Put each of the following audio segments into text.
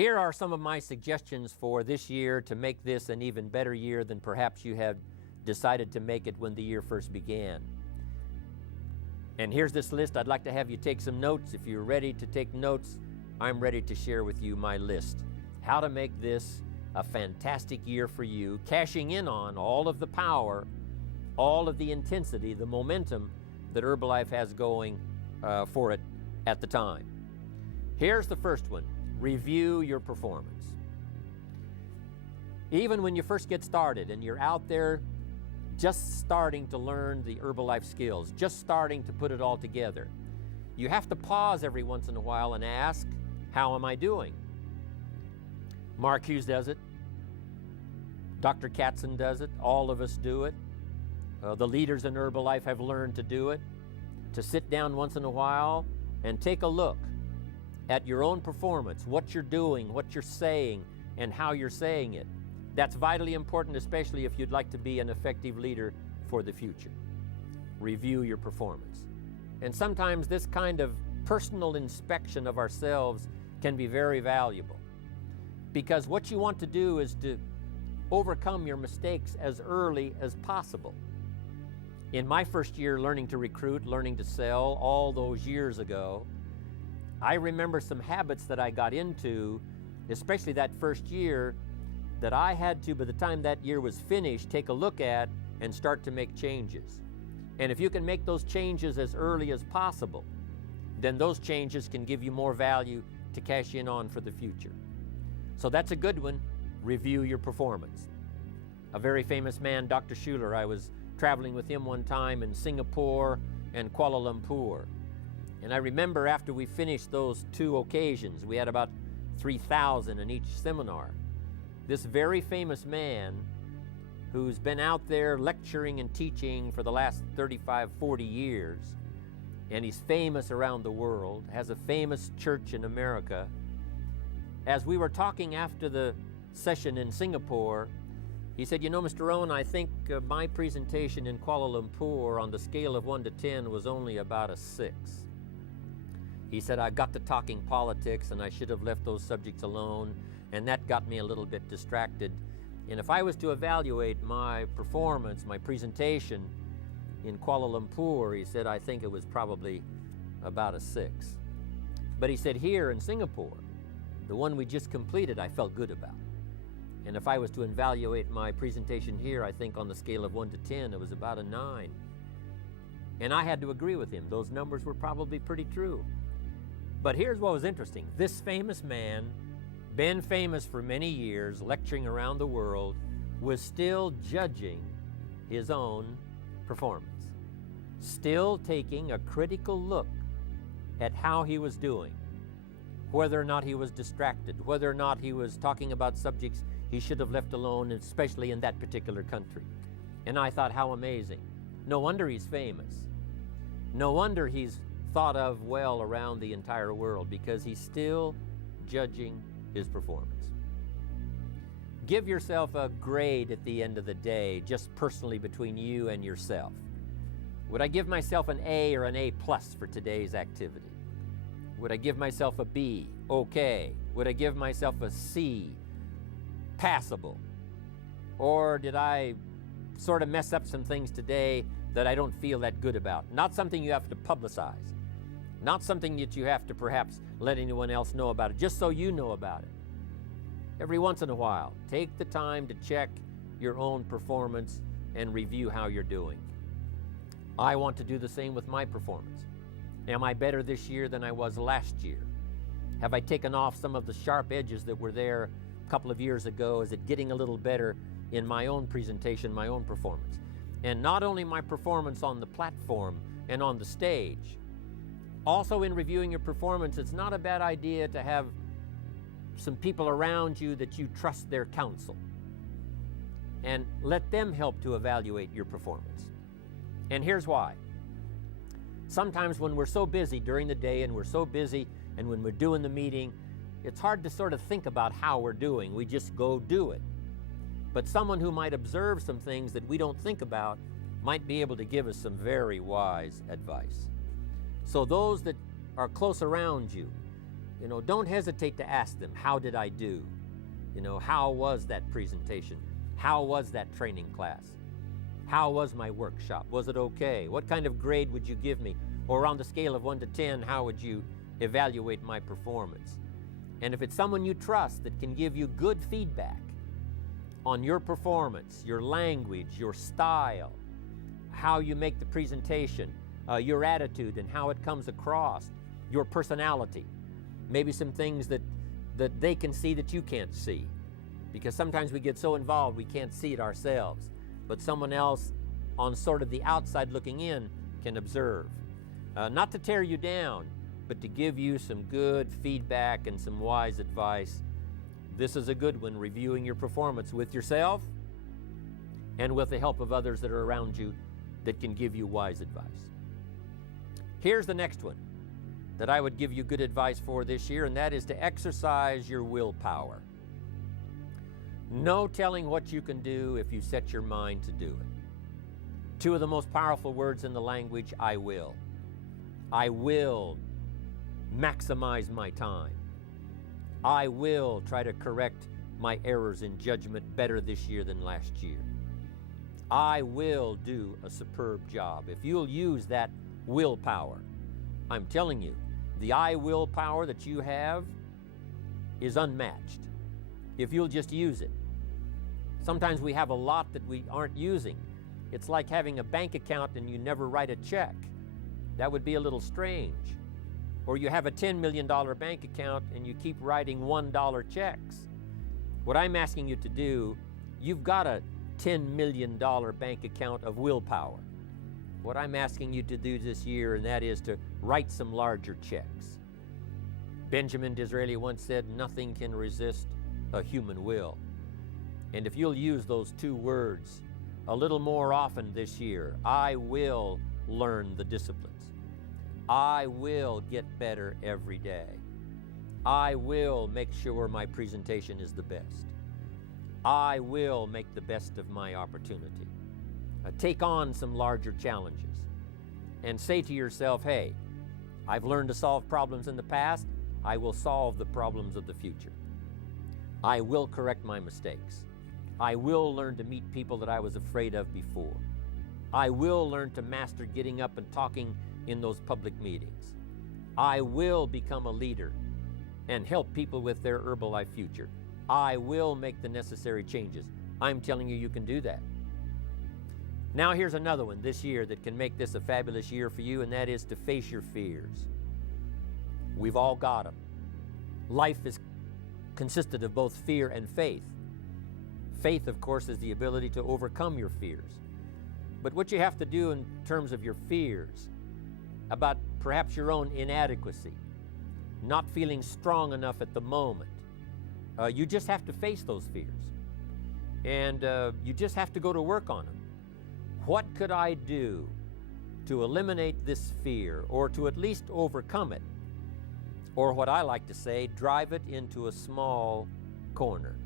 Here are some of my suggestions for this year to make this an even better year than perhaps you had decided to make it when the year first began. And here's this list. I'd like to have you take some notes. If you're ready to take notes, I'm ready to share with you my list. How to make this a fantastic year for you, cashing in on all of the power, all of the intensity, the momentum that Herbalife has going for it at the time. Here's the first one. Review your performance. Even when you first get started and you're out there just starting to learn the Herbalife skills, just starting to put it all together, you have to pause every once in a while and ask, how am I doing? Mark Hughes does it. Dr. Katzen does it. All of us do it. The leaders in Herbalife have learned to do it, to sit down once in a while and take a look at your own performance, what you're doing, what you're saying, and how you're saying it. That's vitally important, especially if you'd like to be an effective leader for the future. Review your performance. And sometimes this kind of personal inspection of ourselves can be very valuable, because what you want to do is to overcome your mistakes as early as possible. In my first year learning to recruit, learning to sell, all those years ago, I remember some habits that I got into, especially that first year, that I had to, by the time that year was finished, take a look at and start to make changes. And if you can make those changes as early as possible, then those changes can give you more value to cash in on for the future. So that's a good one. Review your performance. A very famous man, Dr. Schuler, I was traveling with him one time in Singapore and Kuala Lumpur. And I remember after we finished those two occasions, we had about 3,000 in each seminar. This very famous man who's been out there lecturing and teaching for the last 35, 40 years, and he's famous around the world, has a famous church in America. As we were talking after the session in Singapore, he said, you know, Mr. Rohn, I think my presentation in Kuala Lumpur on the scale of 1 to 10 was only about a 6. He said, I got to talking politics and I should have left those subjects alone, and that got me a little bit distracted. And if I was to evaluate my performance, my presentation in Kuala Lumpur, he said, I think it was probably about a 6. But he said, here in Singapore, the one we just completed, I felt good about. And if I was to evaluate my presentation here, I think on the scale of 1 to 10, it was about a 9. And I had to agree with him. Those numbers were probably pretty true. But here's what was interesting. This famous man, been famous for many years, lecturing around the world, was still judging his own performance. Still taking a critical look at how he was doing, whether or not he was distracted, whether or not he was talking about subjects he should have left alone, especially in that particular country. And I thought, how amazing. No wonder he's famous. No wonder he's thought of well around the entire world, because he's still judging his performance. Give yourself a grade at the end of the day, just personally between you and yourself. Would I give myself an A or an A+ for today's activity? Would I give myself a B? Okay. Would I give myself a C? Passable. Or did I sort of mess up some things today that I don't feel that good about? Not something you have to publicize. Not something that you have to perhaps let anyone else know about it, just so you know about it. Every once in a while, take the time to check your own performance and review how you're doing. I want to do the same with my performance. Am I better this year than I was last year? Have I taken off some of the sharp edges that were there a couple of years ago? Is it getting a little better in my own presentation, my own performance? And not only my performance on the platform and on the stage, also in reviewing your performance, it's not a bad idea to have some people around you that you trust their counsel, and let them help to evaluate your performance. And here's why. Sometimes when we're so busy during the day and we're so busy and when we're doing the meeting, it's hard to sort of think about how we're doing. We just go do it. But someone who might observe some things that we don't think about might be able to give us some very wise advice. So those that are close around you, don't hesitate to ask them, how did I do? How was that presentation? How was that training class? How was my workshop? Was it okay? What kind of grade would you give me? Or on the scale of 1 to 10, how would you evaluate my performance? And if it's someone you trust that can give you good feedback on your performance, your language, your style, how you make the presentation, your attitude and how it comes across, your personality, maybe some things that they can see that you can't see. Because sometimes we get so involved we can't see it ourselves. But someone else on sort of the outside looking in can observe. Not to tear you down, but to give you some good feedback and some wise advice. This is a good one, reviewing your performance with yourself and with the help of others that are around you that can give you wise advice. Here's the next one that I would give you good advice for this year, and that is to exercise your willpower. No telling what you can do if you set your mind to do it. Two of the most powerful words in the language, I will. I will maximize my time. I will try to correct my errors in judgment better this year than last year. I will do a superb job. If you'll use that willpower, I'm telling you, the I will power that you have is unmatched. If you'll just use it. Sometimes we have a lot that we aren't using. It's like having a bank account and you never write a check. That would be a little strange. Or you have a $10 million bank account and you keep writing $1 checks. What I'm asking you to do, you've got a $10 million bank account of willpower. What I'm asking you to do this year, and that is to write some larger checks. Benjamin Disraeli once said, nothing can resist a human will. And if you'll use those two words a little more often this year, I will learn the disciplines. I will get better every day. I will make sure my presentation is the best. I will make the best of my opportunity. Take on some larger challenges and say to yourself, hey, I've learned to solve problems in the past. I will solve the problems of the future. I will correct my mistakes. I will learn to meet people that I was afraid of before. I will learn to master getting up and talking in those public meetings. I will become a leader and help people with their Herbalife future. I will make the necessary changes. I'm telling you, you can do that. Now here's another one this year that can make this a fabulous year for you, and that is to face your fears. We've all got them. Life is consisted of both fear and faith. Faith, of course, is the ability to overcome your fears. But what you have to do in terms of your fears, about perhaps your own inadequacy, not feeling strong enough at the moment, you just have to face those fears. And you just have to go to work on them. What could I do to eliminate this fear, or to at least overcome it? Or what I like to say, drive it into a small corner.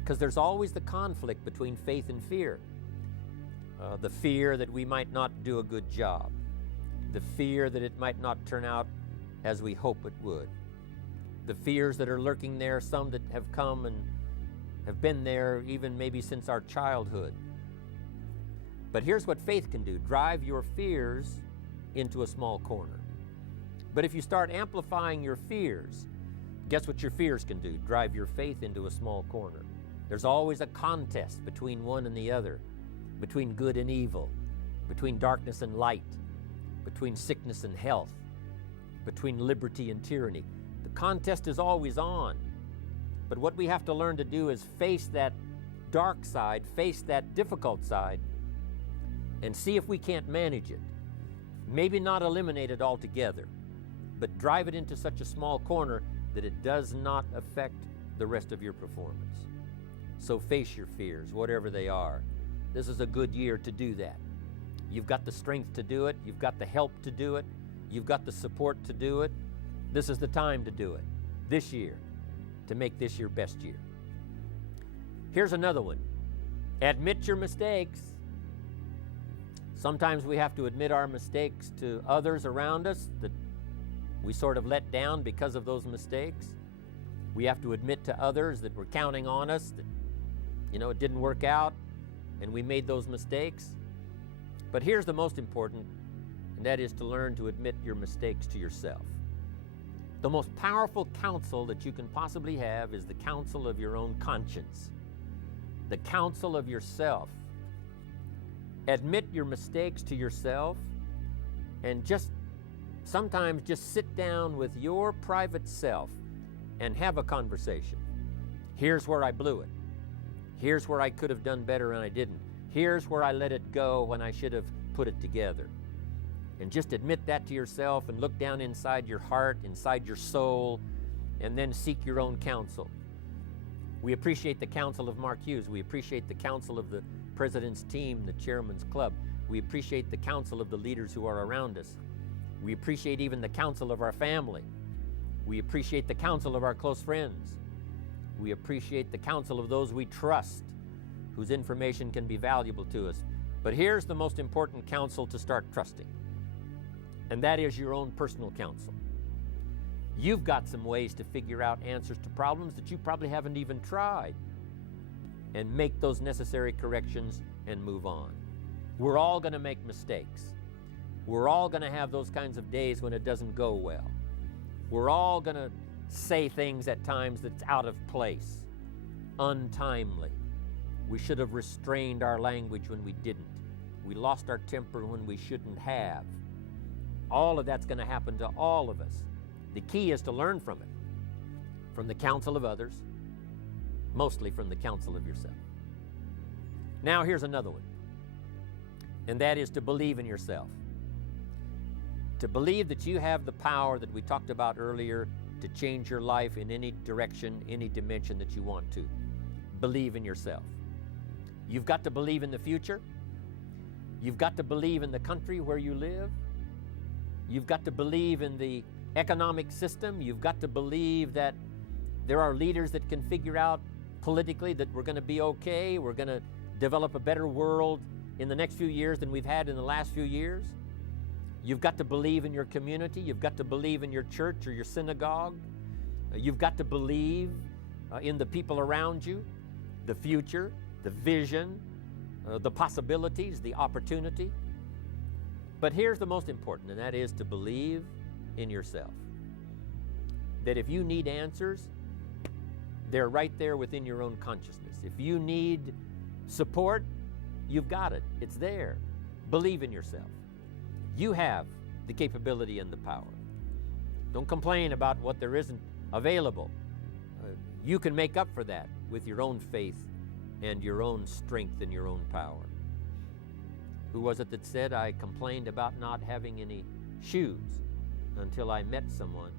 Because there's always the conflict between faith and fear. The fear that we might not do a good job. The fear that it might not turn out as we hope it would. The fears that are lurking there, some that have come and have been there even maybe since our childhood. But here's what faith can do. Drive your fears into a small corner. But if you start amplifying your fears, guess what your fears can do? Drive your faith into a small corner. There's always a contest between one and the other, between good and evil, between darkness and light, between sickness and health, between liberty and tyranny. The contest is always on. But what we have to learn to do is face that dark side, face that difficult side, and see if we can't manage it. Maybe not eliminate it altogether, but drive it into such a small corner that it does not affect the rest of your performance. So face your fears, whatever they are. This is a good year to do that. You've got the strength to do it. You've got the help to do it. You've got the support to do it. This is the time to do it, this year, to make this your best year. Here's another one. Admit your mistakes. Sometimes we have to admit our mistakes to others around us that we sort of let down because of those mistakes. We have to admit to others that we're counting on us, that, it didn't work out, and we made those mistakes. But here's the most important, and that is to learn to admit your mistakes to yourself. The most powerful counsel that you can possibly have is the counsel of your own conscience, the counsel of yourself. Admit your mistakes to yourself, and sometimes just sit down with your private self and have a conversation. Here's where I blew it. Here's where I could have done better and I didn't. Here's where I let it go when I should have put it together. And just admit that to yourself and look down inside your heart, inside your soul, and then seek your own counsel. We appreciate the counsel of Mark Hughes. We appreciate the counsel of the President's team, the Chairman's Club. We appreciate the counsel of the leaders who are around us. We appreciate even the counsel of our family. We appreciate the counsel of our close friends. We appreciate the counsel of those we trust, whose information can be valuable to us. But here's the most important counsel to start trusting, and that is your own personal counsel. You've got some ways to figure out answers to problems that you probably haven't even tried, and make those necessary corrections and move on. We're all going to make mistakes. We're all going to have those kinds of days when it doesn't go well. We're all going to say things at times that's out of place, untimely. We should have restrained our language when we didn't. We lost our temper when we shouldn't have. All of that's going to happen to all of us. The key is to learn from it, from the counsel of others, mostly from the counsel of yourself. Now here's another one, and that is to believe in yourself. To believe that you have the power that we talked about earlier to change your life in any direction, any dimension that you want to. Believe in yourself. You've got to believe in the future. You've got to believe in the country where you live. You've got to believe in the economic system. You've got to believe that there are leaders that can figure out politically that we're going to be okay. We're going to develop a better world in the next few years than we've had in the last few years. You've got to believe in your community. You've got to believe in your church or your synagogue. You've got to believe in the people around you, the future, the vision, the possibilities, the opportunity. But here's the most important, and that is to believe in yourself. That if you need answers, they're right there within your own consciousness. If you need support, you've got it. It's there. Believe in yourself. You have the capability and the power. Don't complain about what there isn't available. You can make up for that with your own faith and your own strength and your own power. Who was it that said, I complained about not having any shoes until I met someone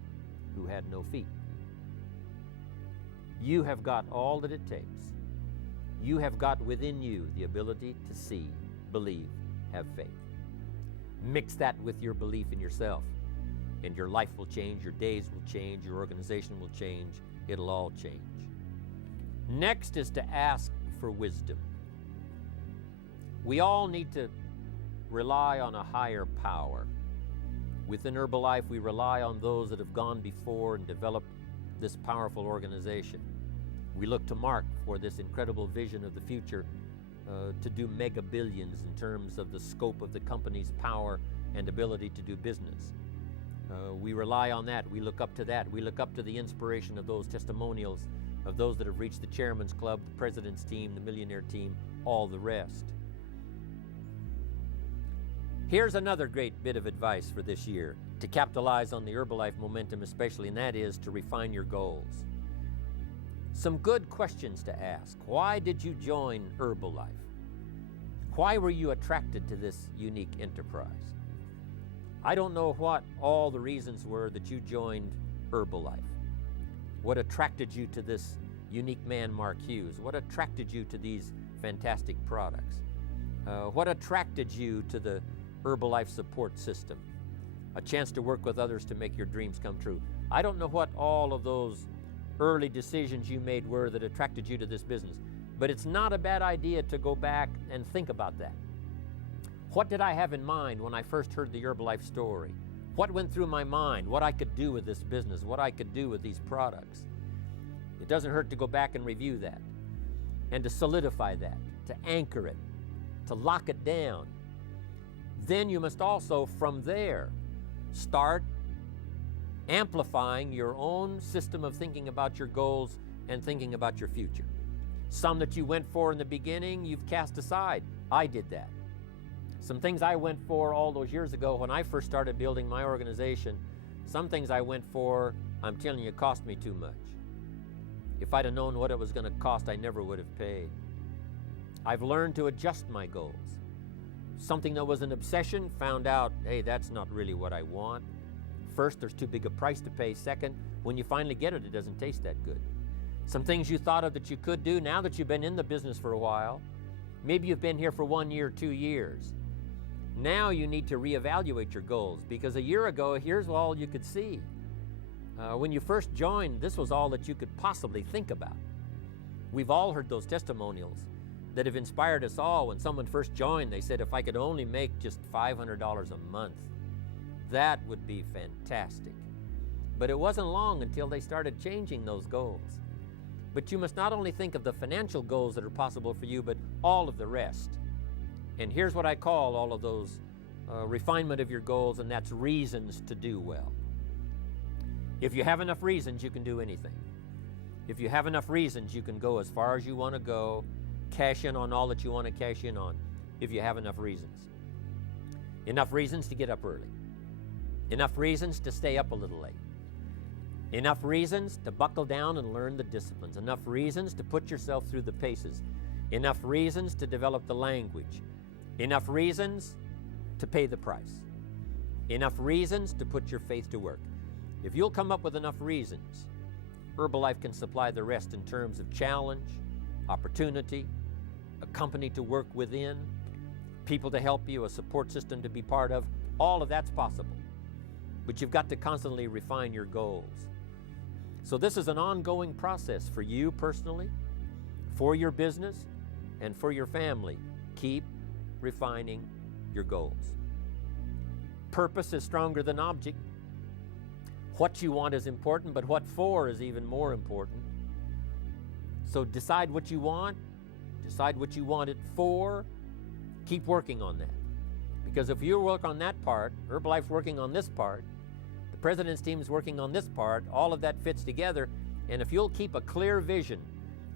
who had no feet? You have got all that it takes. You have got within you the ability to see, believe, have faith. Mix that with your belief in yourself, and your life will change, your days will change, your organization will change, it'll all change. Next is to ask for wisdom. We all need to rely on a higher power. Within Herbalife, we rely on those that have gone before and developed this powerful organization. We look to Mark for this incredible vision of the future to do mega billions in terms of the scope of the company's power and ability to do business. We rely on that. We look up to that. We look up to the inspiration of those testimonials of those that have reached the Chairman's Club, the President's team, the Millionaire team, all the rest. Here's another great bit of advice for this year to capitalize on the Herbalife momentum especially, and that is to refine your goals. Some good questions to ask. Why did you join Herbalife? Why were you attracted to this unique enterprise? I don't know what all the reasons were that you joined Herbalife. What attracted you to this unique man, Mark Hughes? What attracted you to these fantastic products? What attracted you to the Herbalife support system? A chance to work with others to make your dreams come true. I don't know what all of those early decisions you made were that attracted you to this business, but it's not a bad idea to go back and think about that. What did I have in mind when I first heard the Herbalife story? what went through my mind, what I could do with this business, what I could do with these products. It doesn't hurt to go back and review that and to solidify that, to anchor it, to lock it down. Then you must also, from there, start amplifying your own system of thinking about your goals and thinking about your future. Some that you went for in the beginning, you've cast aside. I did that. Some things I went for all those years ago when I first started building my organization, some things I went for, I'm telling you, it cost me too much. If I'd have known what it was going to cost, I never would have paid. I've learned to adjust my goals. Something that was an obsession, found out, hey, that's not really what I want. First, there's too big a price to pay. Second, when you finally get it, it doesn't taste that good. Some things you thought of that you could do, now that you've been in the business for a while, maybe you've been here for 1 year, 2 years. Now you need to reevaluate your goals, because a year ago, here's all you could see. When you first joined, this was all that you could possibly think about. We've all heard those testimonials that have inspired us all. When someone first joined, they said, if I could only make just $500 a month, that would be fantastic. But it wasn't long until they started changing those goals. But you must not only think of the financial goals that are possible for you, but all of the rest. And here's what I call all of those refinement of your goals, and that's reasons to do well. If you have enough reasons, you can do anything. If you have enough reasons, you can go as far as you want to go, cash in on all that you want to cash in on, if you have enough reasons. Enough reasons to get up early. Enough reasons to stay up a little late. Enough reasons to buckle down and learn the disciplines. Enough reasons to put yourself through the paces. Enough reasons to develop the language. Enough reasons to pay the price. Enough reasons to put your faith to work. If you'll come up with enough reasons, Herbalife can supply the rest in terms of challenge, opportunity, a company to work within, people to help you, a support system to be part of. All of that's possible. But you've got to constantly refine your goals. So this is an ongoing process for you personally, for your business, and for your family. Keep refining your goals. Purpose is stronger than object. What you want is important, but what for is even more important. So decide what you want, decide what you want it for, keep working on that. Because if you work on that part, Herbalife's working on this part, the President's team is working on this part, all of that fits together, and if you'll keep a clear vision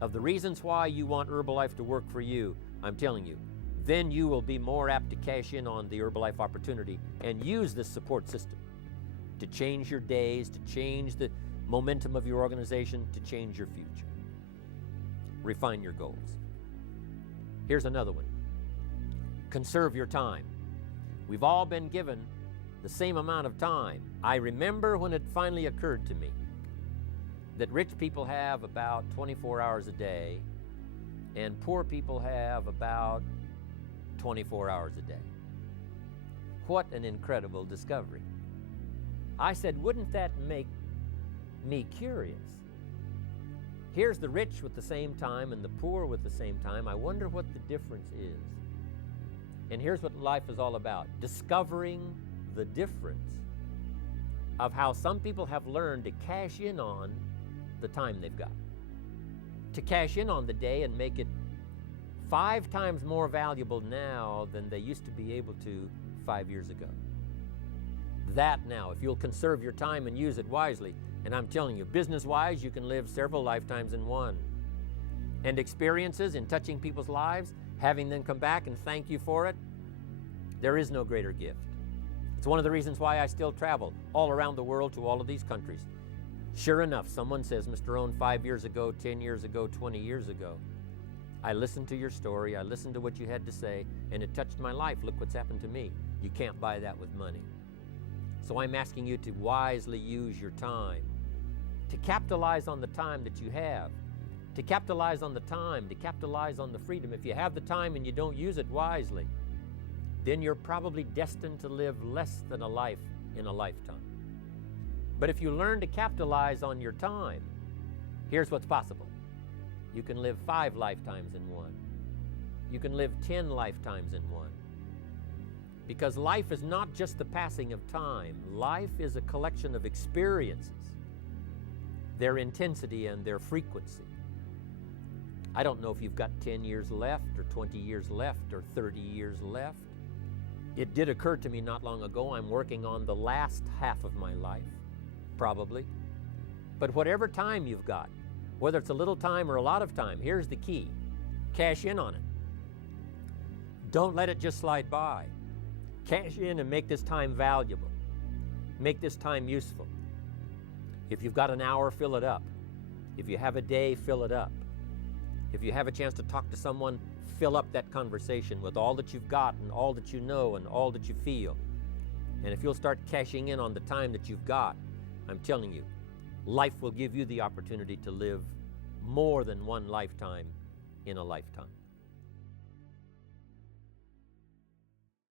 of the reasons why you want Herbalife to work for you, I'm telling you, then you will be more apt to cash in on the Herbalife opportunity and use this support system to change your days, to change the momentum of your organization, to change your future. Refine your goals. Here's another one. Conserve your time. We've all been given the same amount of time. I remember when it finally occurred to me that rich people have about 24 hours a day and poor people have about 24 hours a day. What an incredible discovery. I said, wouldn't that make me curious? Here's the rich with the same time and the poor with the same time. I wonder what the difference is. And here's what life is all about. Discovering the difference of how some people have learned to cash in on the time they've got. To cash in on the day and make it 5 times more valuable now than they used to be able to 5 years ago. That now, if you'll conserve your time and use it wisely, and I'm telling you, business-wise, you can live several lifetimes in one. And experiences in touching people's lives, having them come back and thank you for it, there is no greater gift. It's one of the reasons why I still travel all around the world to all of these countries. Sure enough, someone says, Mr. Rohn, 5 years ago, 10 years ago, 20 years ago, I listened to your story, I listened to what you had to say, and it touched my life. Look what's happened to me. You can't buy that with money. So I'm asking you to wisely use your time, to capitalize on the time that you have, to capitalize on the time, to capitalize on the freedom. If you have the time and you don't use it wisely, then you're probably destined to live less than a life in a lifetime. But if you learn to capitalize on your time, here's what's possible. You can live 5 lifetimes in one. You can live 10 lifetimes in one. Because life is not just the passing of time. Life is a collection of experiences, their intensity and their frequency. I don't know if you've got 10 years left or 20 years left or 30 years left. It did occur to me not long ago, I'm working on the last half of my life, probably. But whatever time you've got, whether it's a little time or a lot of time, here's the key. Cash in on it. Don't let it just slide by. Cash in and make this time valuable. Make this time useful. If you've got an hour, fill it up. If you have a day, fill it up. If you have a chance to talk to someone, fill up that conversation with all that you've got and all that you know and all that you feel. And if you'll start cashing in on the time that you've got, I'm telling you, life will give you the opportunity to live more than one lifetime in a lifetime.